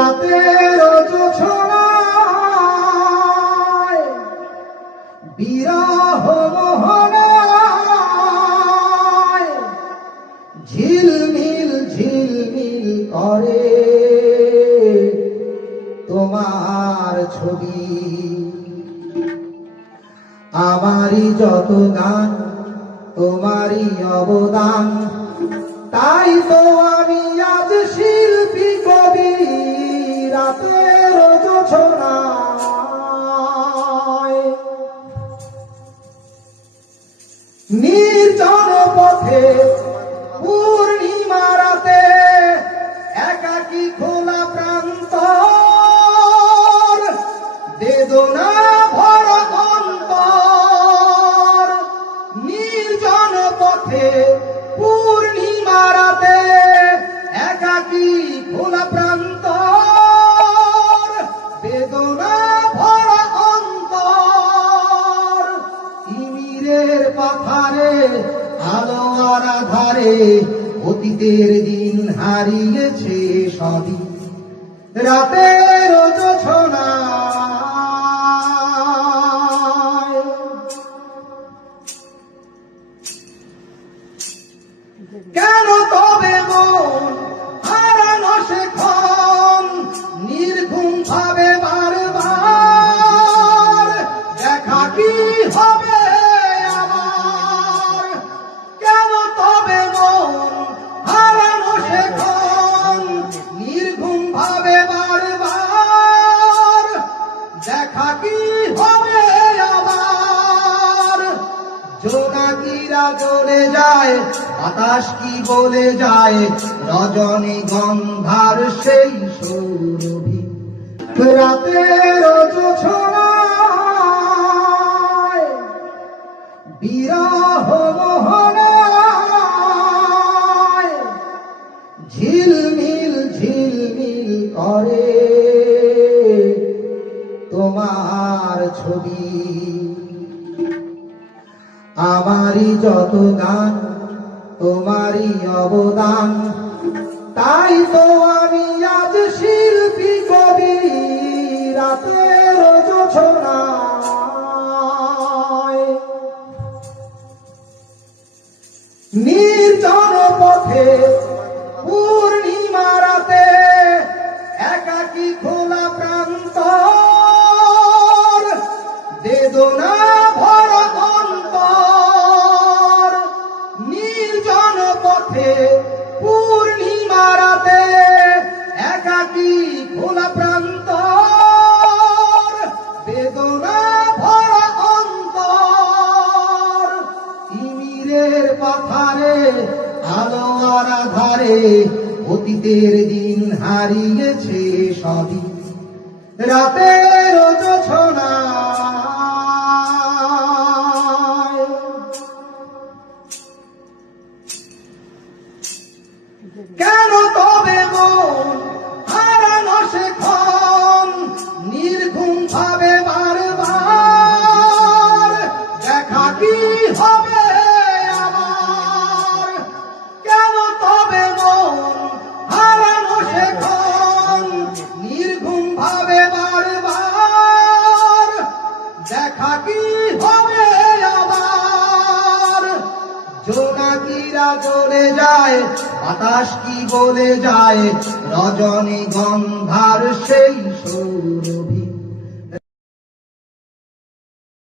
রাতের জোছনায় বিরহ তোমার ছবি। আমারই যত গান, তোমারই অবদান, তাই তো আমি আজ শিল্পী নির্জন পথে পূর্ণিমা রাতে একাকি খোলা প্রান্ত বেদনা ভরা অন্তর। নির্জন পথে পূর্ণিমা রাতে একাকি আলো আর আধারে অতীতের দিন হারিয়েছে সবই। রাতের ছোনা কেন তবে মন জ্বলে যায়, বাতাস কি বলে যায়? রজনী গন্ধার সেই সৌরভী। রাতের বিরহ মোহনায়, ঝিলমিল ঝিলমিল করে তোমার ছবি। আমারই যত গান তোমারই অবদান। তাই তো আমি আজ শিল্পী কবি রাতের আলো আর আধারে অতীতের দিন হারিয়েছে সবই। রাতের জোছনায় কেন তবে মন হবে আবার জোনাকিরা চলে যায় বাতাস কি বলে যায়? রজনী গন্ধার সেই সৌরভী